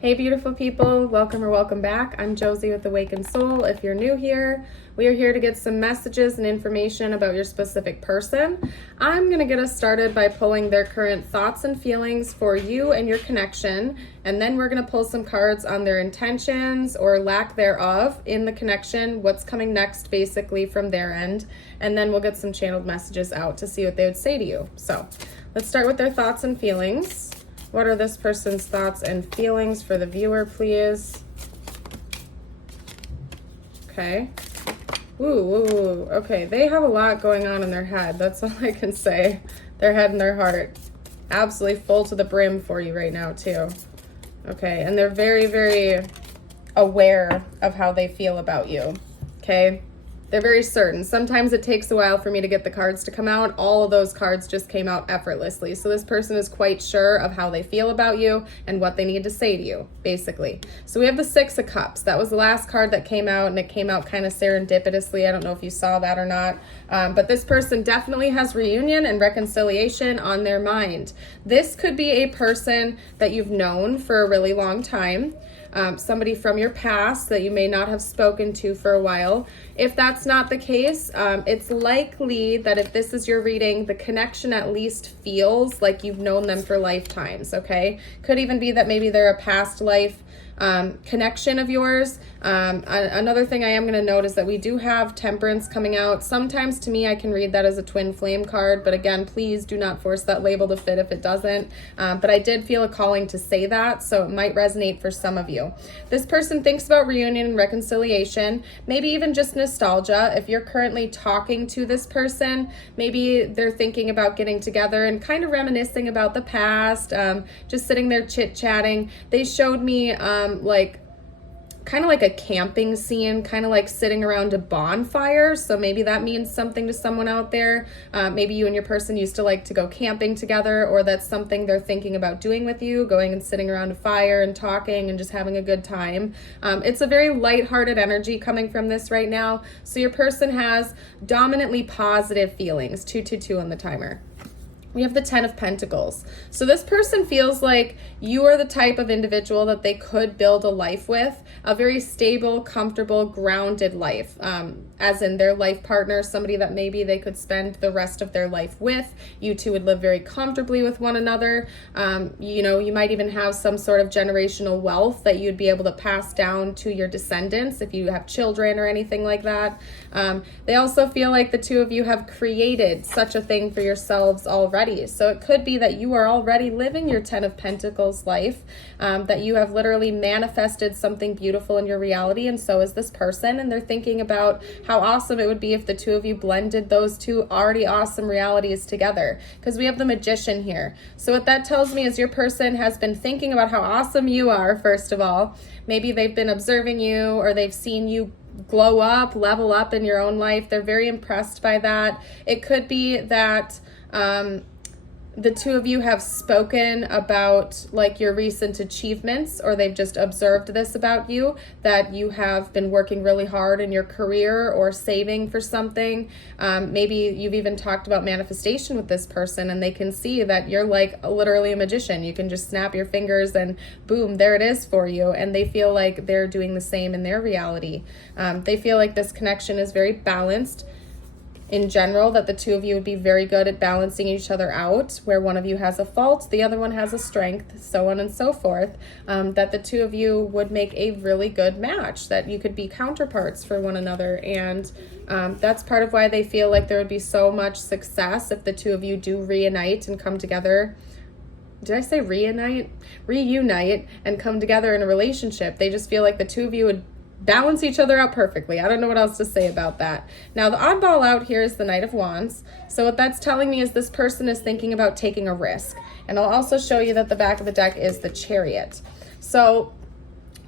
Hey beautiful people, welcome or welcome back. I'm Josie with Awakened Soul. If you're new here, we are here to get some messages and information about your specific person. I'm going to get us started by pulling their current thoughts and feelings for you and your connection, and then we're going to pull some cards on their intentions or lack thereof in the connection, what's coming next basically from their end, and then we'll get some channeled messages out to see what they would say to you. So let's start with their thoughts and feelings. What are this person's thoughts and feelings for the viewer, please? Okay. Ooh. Okay, they have a lot going on in their head. That's all I can say. Their head and their heart. Absolutely full to the brim for you right now, too. Okay, and they're very, very aware of how they feel about you. Okay? They're very certain. Sometimes it takes a while for me to get the cards to come out. All of those cards just came out effortlessly. So this person is quite sure of how they feel about you and what they need to say to you, basically. So we have the Six of Cups. That was the last card that came out, and it came out kind of serendipitously. I don't know if you saw that or not. But this person definitely has reunion and reconciliation on their mind. This could be a person that you've known for a really long time. Somebody from your past that you may not have spoken to for a while. If that's not the case, it's likely that if this is your reading, the connection at least feels like you've known them for lifetimes, okay? Could even be that maybe they're a past life connection of yours. Another thing I am going to note is that we do have Temperance coming out. Sometimes to me I can read that as a twin flame card, but again, please do not force that label to fit if it doesn't. But I did feel a calling to say that, so it might resonate for some of you. This person thinks about reunion and reconciliation, maybe even just nostalgia. If you're currently talking to this person, maybe they're thinking about getting together and kind of reminiscing about the past, just sitting there chit-chatting. They showed me like kind of like a camping scene, kind of like sitting around a bonfire. So maybe that means something to someone out there. Maybe you and your person used to like to go camping together, or that's something they're thinking about doing with you, going and sitting around a fire and talking and just having a good time. It's a very lighthearted energy coming from this right now. So your person has dominantly positive feelings. 222 on the timer. We have the Ten of Pentacles. So this person feels like you are the type of individual that they could build a life with, a very stable, comfortable, grounded life, as in their life partner, somebody that maybe they could spend the rest of their life with. You two would live very comfortably with one another. You might even have some sort of generational wealth that you'd be able to pass down to your descendants if you have children or anything like that. They also feel like the two of you have created such a thing for yourselves already. So it could be that you are already living your Ten of Pentacles life, that you have literally manifested something beautiful in your reality, and so is this person, and they're thinking about how awesome it would be if the two of you blended those two already awesome realities together, because we have the Magician here. So what that tells me is your person has been thinking about how awesome you are, first of all. Maybe they've been observing you, or they've seen you glow up, level up in your own life. They're very impressed by that. It could be that the two of you have spoken about like your recent achievements, or they've just observed this about you, that you have been working really hard in your career or saving for something. Maybe you've even talked about manifestation with this person, and they can see that you're like literally a magician. You can just snap your fingers and boom, there it is for you. And they feel like they're doing the same in their reality. They feel like this connection is very balanced. In general, that the two of you would be very good at balancing each other out, where one of you has a fault, the other one has a strength, so on and so forth, that the two of you would make a really good match, that you could be counterparts for one another. And that's part of why they feel like there would be so much success if the two of you do reunite and come together. Did I say reunite? Reunite and come together in a relationship. They just feel like the two of you would balance each other out perfectly. I don't know what else to say about that. Now, the oddball out here is the Knight of Wands. So what that's telling me is this person is thinking about taking a risk. And I'll also show you that the back of the deck is the Chariot. So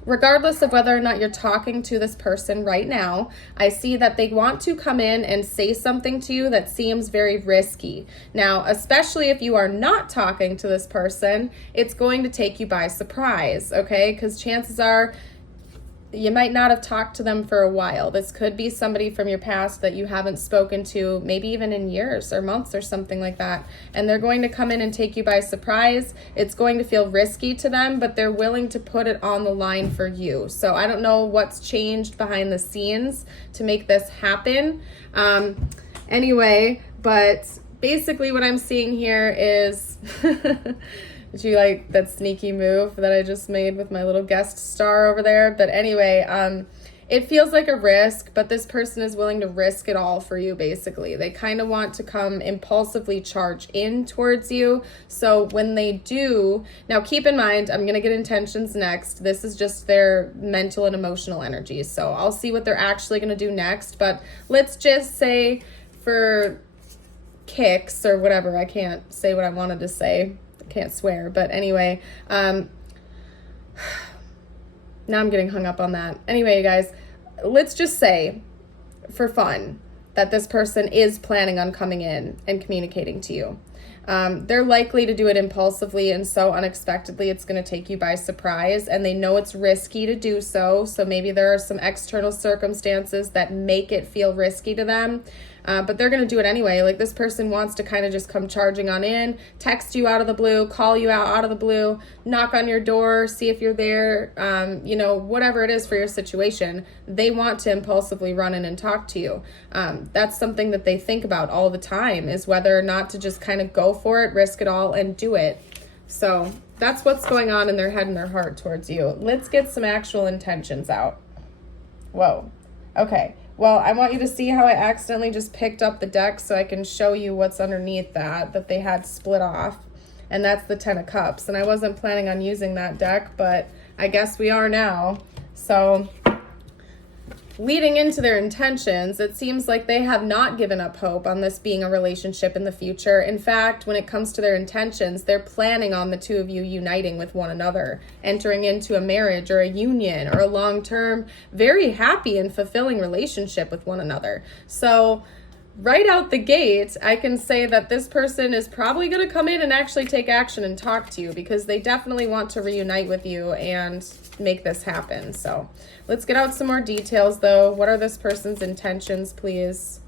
regardless of whether or not you're talking to this person right now, I see that they want to come in and say something to you that seems very risky. Now, especially if you are not talking to this person, it's going to take you by surprise, okay? Because chances are you might not have talked to them for a while. This could be somebody from your past that you haven't spoken to, maybe even in years or months or something like that. And they're going to come in and take you by surprise. It's going to feel risky to them, but they're willing to put it on the line for you. So I don't know what's changed behind the scenes to make this happen. Anyway, but basically what I'm seeing here is... Did you like that sneaky move that I just made with my little guest star over there? But anyway, it feels like a risk, but this person is willing to risk it all for you, basically. They kind of want to come impulsively charge in towards you. So when they do, now keep in mind, I'm going to get intentions next. This is just their mental and emotional energies. So I'll see what they're actually going to do next. But let's just say for kicks or whatever, I can't say what I wanted to say. Can't swear, but anyway, now I'm getting hung up on that. Anyway, you guys, let's just say for fun that this person is planning on coming in and communicating to you. They're likely to do it impulsively and so unexpectedly it's going to take you by surprise, and they know it's risky to do so. So maybe there are some external circumstances that make it feel risky to them. But they're going to do it anyway. Like, this person wants to kind of just come charging on in, text you out of the blue, call you out of the blue, knock on your door, see if you're there, whatever it is for your situation. They want to impulsively run in and talk to you. That's something that they think about all the time, is whether or not to just kind of go for it, risk it all, and do it. So that's what's going on in their head and their heart towards you. Let's get some actual intentions out. Whoa. Okay. Well, I want you to see how I accidentally just picked up the deck so I can show you what's underneath that they had split off. And that's the 10 of Cups. And I wasn't planning on using that deck, but I guess we are now. So leading into their intentions, it seems like they have not given up hope on this being a relationship in the future. In fact, when it comes to their intentions, they're planning on the two of you uniting with one another, entering into a marriage or a union or a long-term, very happy and fulfilling relationship with one another. So right out the gate, I can say that this person is probably going to come in and actually take action and talk to you, because they definitely want to reunite with you and make this happen. So let's get out some more details, though. What are this person's intentions, please?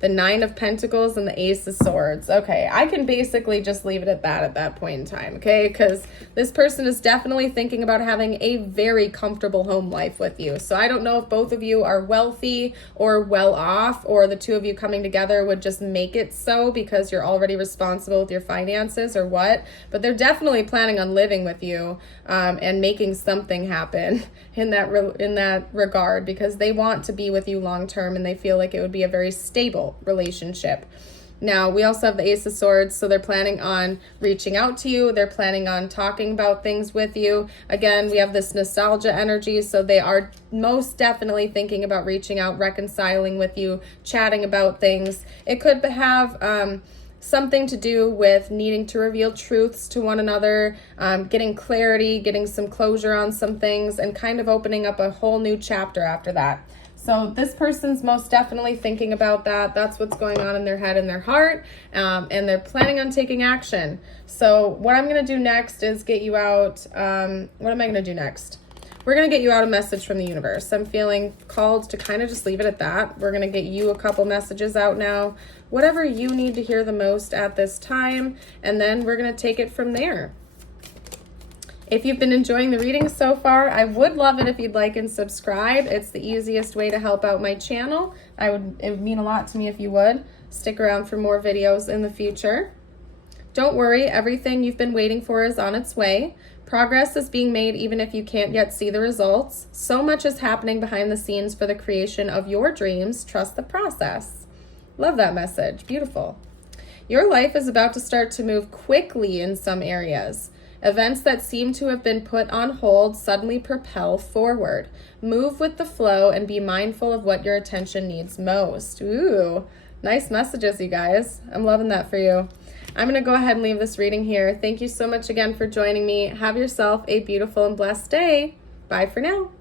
The 9 of Pentacles and the Ace of Swords. Okay, I can basically just leave it at that point in time, okay? Because this person is definitely thinking about having a very comfortable home life with you. So I don't know if both of you are wealthy or well off, or the two of you coming together would just make it so because you're already responsible with your finances, or what. But they're definitely planning on living with you and making something happen in that regard, because they want to be with you long term and they feel like it would be a very stable relationship. Now, we also have the Ace of Swords, so they're planning on reaching out to you. They're planning on talking about things with you. Again, we have this nostalgia energy, so they are most definitely thinking about reaching out, reconciling with you, chatting about things. It could have something to do with needing to reveal truths to one another, getting clarity, getting some closure on some things, and kind of opening up a whole new chapter after that. So this person's most definitely thinking about that. That's what's going on in their head and their heart, and they're planning on taking action. So what I'm going to do next is get you out, what am I going to do next? We're going to get you out a message from the universe. I'm feeling called to kind of just leave it at that. We're going to get you a couple messages out now, whatever you need to hear the most at this time, and then we're going to take it from there. If you've been enjoying the reading so far, I would love it if you'd like and subscribe. It's the easiest way to help out my channel. It would mean a lot to me if you would. Stick around for more videos in the future. Don't worry, everything you've been waiting for is on its way. Progress is being made even if you can't yet see the results. So much is happening behind the scenes for the creation of your dreams. Trust the process. Love that message. Beautiful. Your life is about to start to move quickly in some areas. Events that seem to have been put on hold suddenly propel forward. Move with the flow and be mindful of what your attention needs most. Ooh, nice messages, you guys. I'm loving that for you. I'm going to go ahead and leave this reading here. Thank you so much again for joining me. Have yourself a beautiful and blessed day. Bye for now.